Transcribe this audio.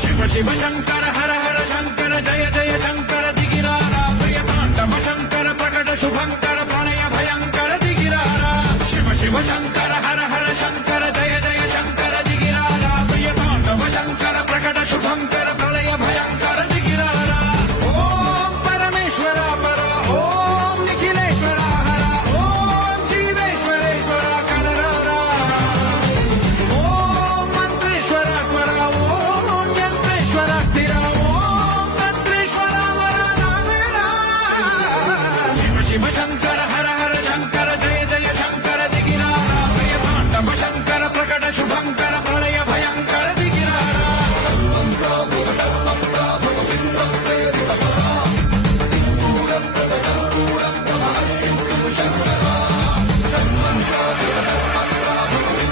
शिव शिव शंकर हर हर शंकर जय जय शंकर दिगिरारा प्रियतांडव शंकर प्रकट शुभंकर प्रणय भयंकर दिगिरारा शिव शिव शंकर